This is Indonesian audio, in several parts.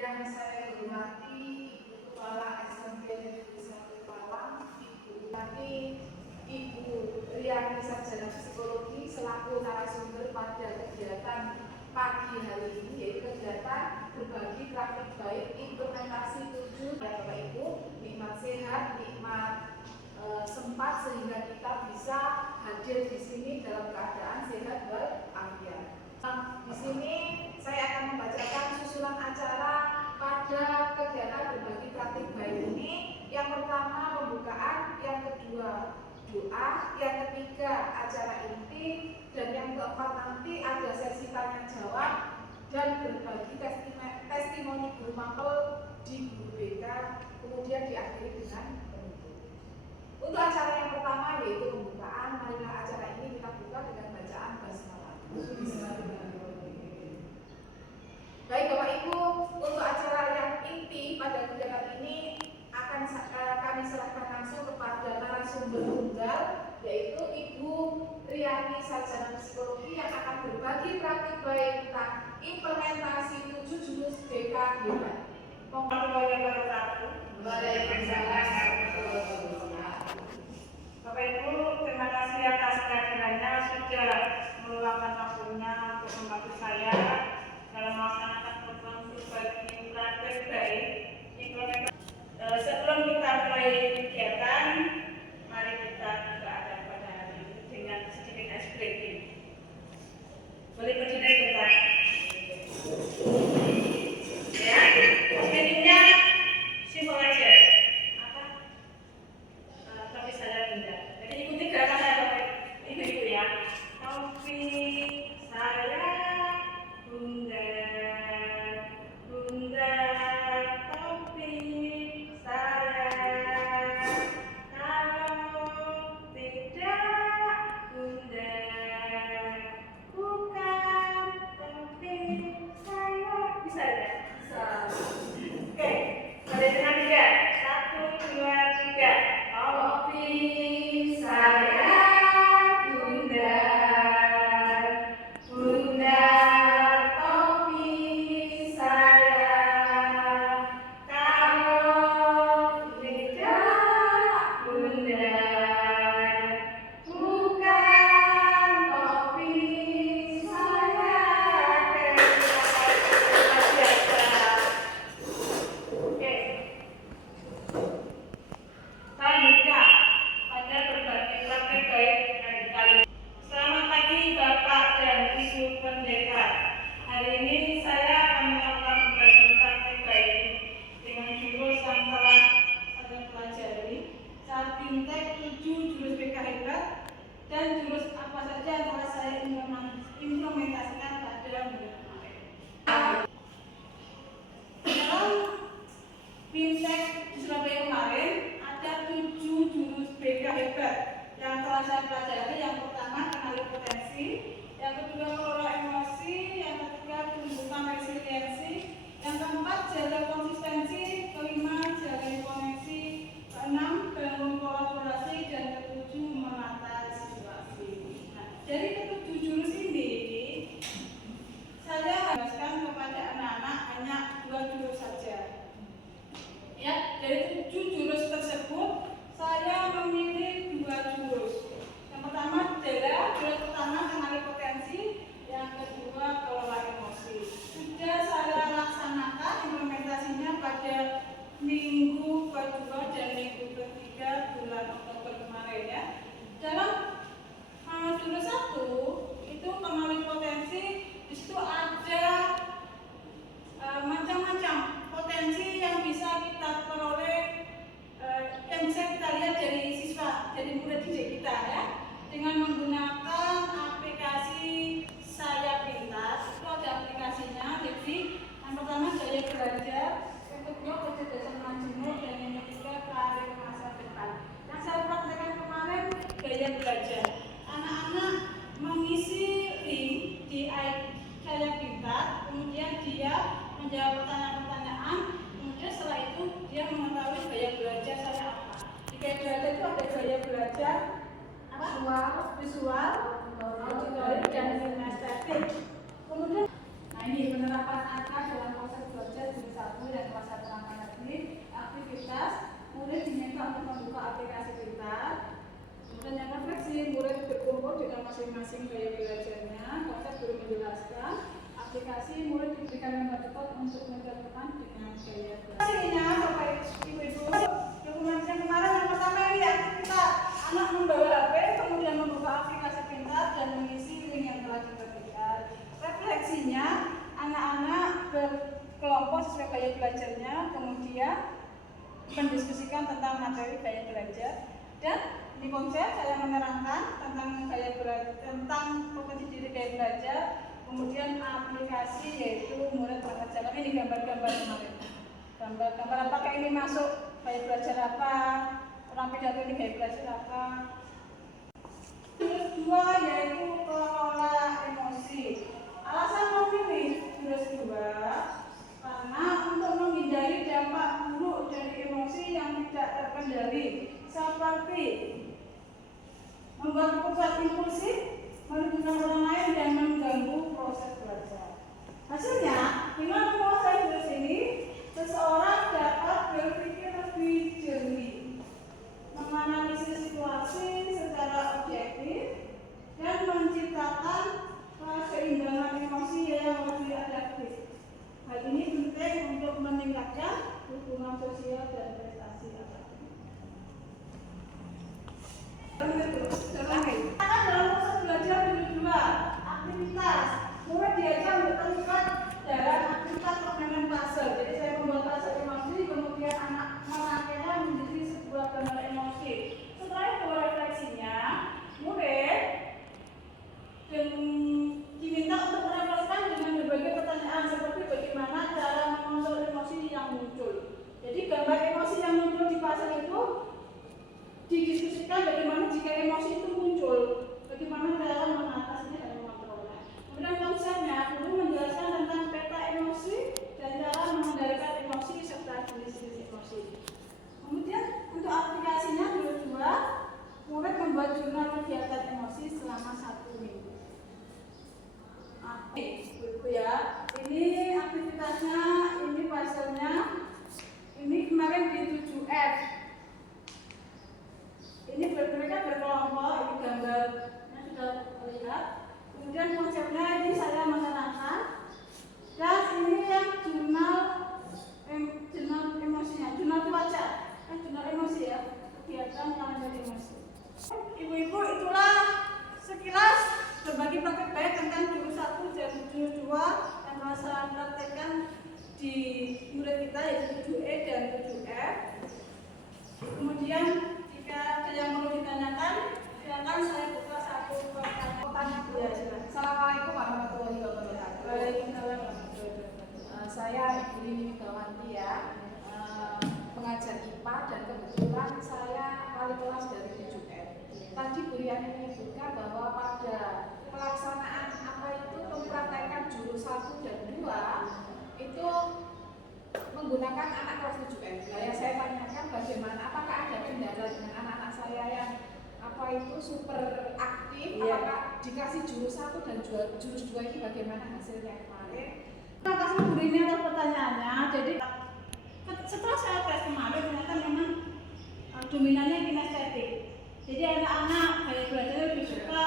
Yang saya hormati Ibu Kepala SMP Negeri 1 Malang, Ibu Bupati, Ibu Riani Sarjana Psikologi selaku narasumber pada kegiatan pagi hari ini, yaitu kegiatan berbagi praktik baik implementasi 7. Ya Bapak Ibu, nikmat sehat, nikmat sempat sehingga kita bisa hadir di sini dalam keadaan sehat walafiat. Di sini saya akan membacakan susunan acara pada kegiatan berbagi praktik baik ini. Yang pertama pembukaan, yang kedua doa, yang ketiga acara inti, dan yang keempat nanti ada sesi tanya jawab dan berbagi testimoni guru mapel di guru BK, kemudian diakhiri dengan penutup. Untuk acara yang pertama yaitu pembukaan, marilah acara ini kita buka dengan bacaan basmalah. Baik Bapak Ibu, untuk acara yang inti pada kegiatan ini akan kami serahkan langsung kepada narasumber tunggal, yaitu Ibu Riani Sarjana Psikologi yang akan berbagi praktik baik tentang implementasi 7 jurus BK hebat. Bapak Ibu, terima kasih atas kehadirannya sudah meluangkan waktunya untuk membantu saya dalam melaksanakan program berbagi praktek baik implementasi. Sebelum kita mulai kegiatan, mari kita juga ada pada hari ini dengan sedikit ice breaking. Boleh berdiri sebentar. Ya, breakingnya simpel aja. Apa? Tapi saya tidak. Jadi ikuti gerakan saya Bapak Ibu ya. Tapi saya Bunda, Bunda, topi saya. Kalau tidak Bunda, bukan topi saya. Bisa ya? Bisa. Oke, mulai dengan 3. 1, 2, 3. Topi saya. Dan jurus apa saja yang telah saya implementasikan pada minggu kemarin. Dalam Fintech di Surabaya kemarin ada 7 jurus BK hebat yang telah saya pelajari. Yang pertama kenali potensi, yang kedua kelola emosi, yang ketiga tumbuhkan visual, auditorik, dan kinestetik. Kemudian, nah ini penerapan angka dalam proses belajar jilid 1 dan kelas 1 angka tadi. Aktivitas, murid diminta untuk membuka aplikasi pintar. Kemudian yang refleksi, murid berkumpul dengan masing-masing gaya belajarnya. Konsep guru menjelaskan. Aplikasi, murid diberikan lembar cepat untuk mencontohkan dengan gaya belajar. Hasilnya, Bapak Ibu, dokumen yang kemarin yang pertama ini aktivitas. Anak membawa HP, kemudian membuka aplikasi pintar dan mengisi link yang telah diberikan. Refleksinya, anak-anak berkelompok sesuai gaya belajarnya, kemudian mendiskusikan tentang materi gaya belajar. Dan di konsep saya menerangkan tentang gaya belajar, tentang potensi diri gaya belajar, kemudian aplikasi yaitu murid mengerjakan ini gambar-gambar kemarin. Gambar-gambar apakah ini masuk gaya belajar apa? Orang pidato ini gaya belajar apa? Jurus 2 yaitu kelola emosi. Alasan memilih jurus 2 karena untuk menghindari dampak buruk dari emosi yang tidak terkendali seperti membuat keputusan impulsif, merugikan orang lain, dan mengganggu proses belajar. Hasilnya, dengan menguasai jurus ini, seseorang dapat berpikir lebih jernih, menganalisis situasi secara objektif, dan menciptakan keseimbangan emosi yang lebih adaptif. Hal ini penting untuk meningkatkan hubungan sosial dan prestasi akademik. Dalam proses belajar jilid 2, aktivitas, murid diajak untuk terlibat dalam aktivitas pengembangan puzzle. Jadi saya membuat puzzle emosi, kemudian anak merangkainya menjadi sebuah gambar emosi. Setelah itu refleksinya, murid diminta untuk merefleksikan dengan berbagai pertanyaan seperti bagaimana cara mengontrol emosi yang muncul. Jadi gambar emosi yang muncul di puzzle itu didiskusikan bagaimana jika emosi itu muncul, bagaimana cara mengatasinya dan mengontrolnya. Kemudian konsepnya, guru menjelaskan tentang peta emosi dan cara mengendalikan emosi serta jenis-jenis emosi. Kemudian untuk aplikasinya jilid 2, murid membuat jurnal kegiatan emosi selama 1 minggu. Itu ya, ini aktivitasnya, ini puzzle-nya, ini kemarin di 7F. Ini mereka berkelompok, ini gambarnya sudah terlihat. Kemudian konsepnya ini saya menerangkan. Dan ini yang jurnal emosinya, jurnal cuaca, jurnal emosi ya, kegiatan kalender emosi. Ibu-ibu, itulah sekilas berbagi praktek baik tentang jurus 1 dan jurus 2 yang telah saya praktekkan di murid kita yaitu 7E dan 7F. Kemudian jika ada yang perlu ditanyakan, silakan saya buka satu pertanyaan. Ya, silakan. Assalamualaikum warahmatullahi wabarakatuh. Waalaikumsalam warahmatullahi wabarakatuh. Saya Ibu Rini Megawati ya, pengajar IPA, dan kebetulan saya wali kelas dari 7F. Tadi Bu Yani menyebutkan bahwa pada pelaksanaan apa itu mempraktekkan jurus 1 dan 2 itu menggunakan anak kelas 7F. Nah, yang saya tanyakan bagaimana, apakah ada kendala dengan anak-anak saya yang apa itu super aktif, apakah dikasih jurus 1 dan jurus 2 ini bagaimana hasilnya kemarin? Terima kasih Bu Rini atas pertanyaannya. Jadi setelah saya tes kemarin ternyata memang dominannya kinestetik. Jadi anak-anak gaya belajar lebih suka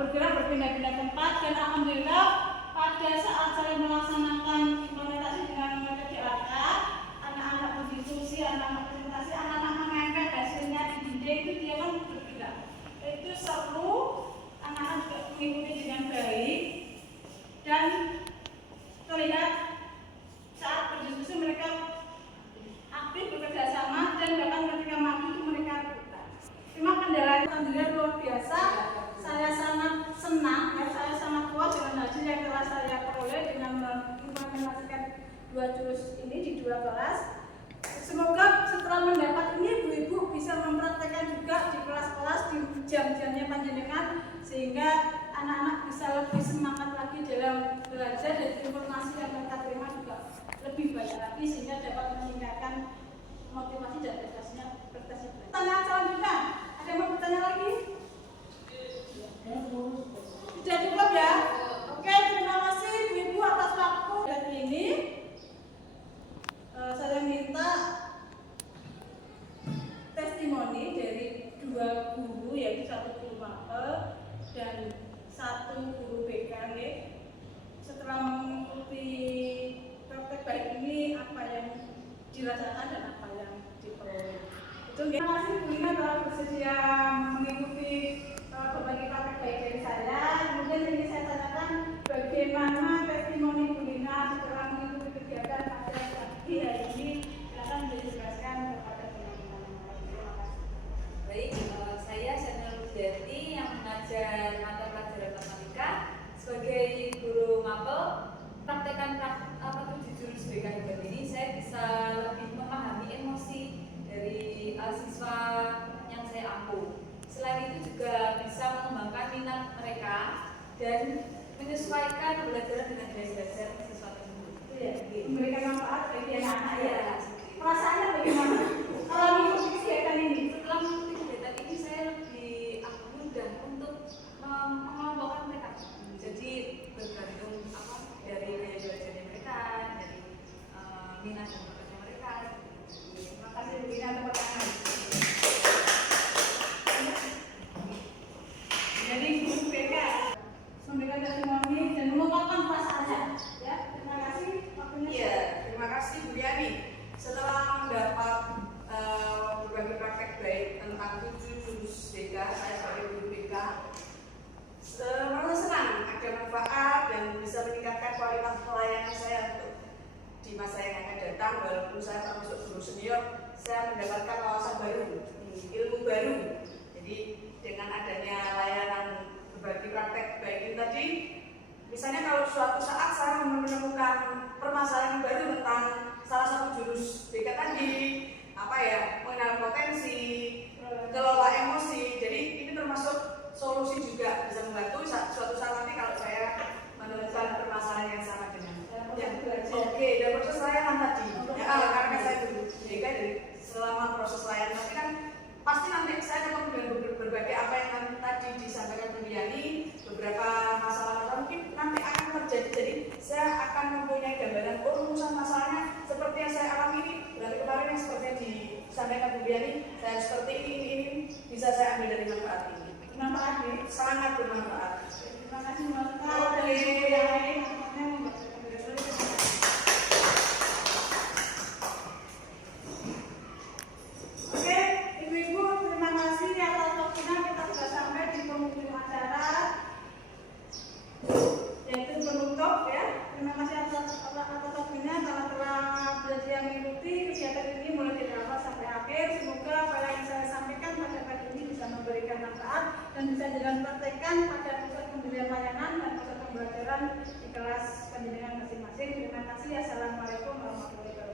bergerak berpindah-pindah tempat, dan alhamdulillah pada saat saya melaksanakan implementasi dengan mereka di atas, anak-anak berdiskusi, anak-anak presentasi, anak-anak menempel hasilnya di dinding itu dia kan bergerak. Itu seru, anak-anak juga mengikuti dengan baik, dan terlihat saat berdiskusi mereka aktif bekerja sama, dan bahkan ketika maju itu mereka rebutan. Cuma kendala alhamdulillah luar biasa. Saya sangat senang, ya, saya sangat puas dengan hasil yang telah saya peroleh dengan mengimplementasikan 2 jurus ini di 2 kelas. Semoga setelah mendapat ini ibu-ibu bisa mempraktekkan juga di kelas-kelas di jam-jamnya panjenengan, sehingga anak-anak bisa lebih semangat lagi dalam belajar, dan informasi yang mereka terima juga lebih banyak lagi, sehingga dapat meningkatkan motivasi dan prestasi belajar. Pertanyaan selanjutnya, ada yang mau bertanya lagi? menjalankan tujuh jurus BK ini, saya bisa lebih memahami emosi dari siswa yang saya ampu. Selain itu juga bisa mengembangkan minat mereka dan menyesuaikan pembelajaran dengan gaya belajar siswa tersebut. Iya, memberikan manfaat bagi anak-anak ya. Ya, Perasaannya bagaimana? Kalau mengikuti kegiatan ini, setelah mengikuti kegiatan ini saya lebih mudah untuk mengelompokkan mereka. Jadi bergantung dari gaya belajarnya mereka, dari minat dan bakatnya mereka. terima kasih Bu Ina tepuk tangan. Jadi guru BK memberikan testimoni dan mengungkapkan perasaannya. Ya, terima kasih. Waktunya. Iya, terima kasih Bu Yani. Setelah mendapat berbagai praktek baik tentang 7 jurus BK, saya sebagai guru BK merasa senang ada manfaat dan bisa meningkatkan kualitas pelayanan saya untuk di masa yang akan datang. Walaupun saya termasuk guru senior, saya mendapatkan wawasan baru, ilmu baru. Jadi dengan adanya layanan berbagi praktek baik ini tadi, misalnya kalau suatu saat saya menemukan permasalahan baru tentang salah satu jurus BK tadi, mengenal potensi, kelola emosi. Jadi ini termasuk solusi juga, bisa membantu suatu saat nanti kalau saya menemukan permasalahan yang sama dengan oke, dan proses layanan tadi karena saya dulu BK dari selama proses layanan tapi kan pasti nanti saya ketemu dengan berbagai apa yang tadi disampaikan Bu Yani, beberapa masalah mungkin nanti akan terjadi. Jadi saya akan mempunyai gambaran rumusan masalahnya seperti yang saya alami ini. Berarti kemarin yang seperti yang disampaikan Bu Yani, saya seperti ini bisa saya ambil dari manfaat ini. Manfaat ya. Sangat bermanfaat. Terima kasih Mbak. Oke. Dan ibu yang lain nampaknya membacakan video ini. Oke, ibu-ibu terima kasih atas waktunya. Kita sudah sampai di penghujung acara, yaitu penutup ya. Terima kasih atas waktunya karena telah belajar mengikuti kegiatan ini mulai dari awal sampai akhir. Semoga apa yang saya sampaikan pada pagi ini bisa memberikan manfaat dan bisa dipraktekkan pada pusat pemberian layanan dan pusat pembelajaran di kelas pendidikan masing-masing. Terima kasih. Assalamualaikum warahmatullahi wabarakatuh.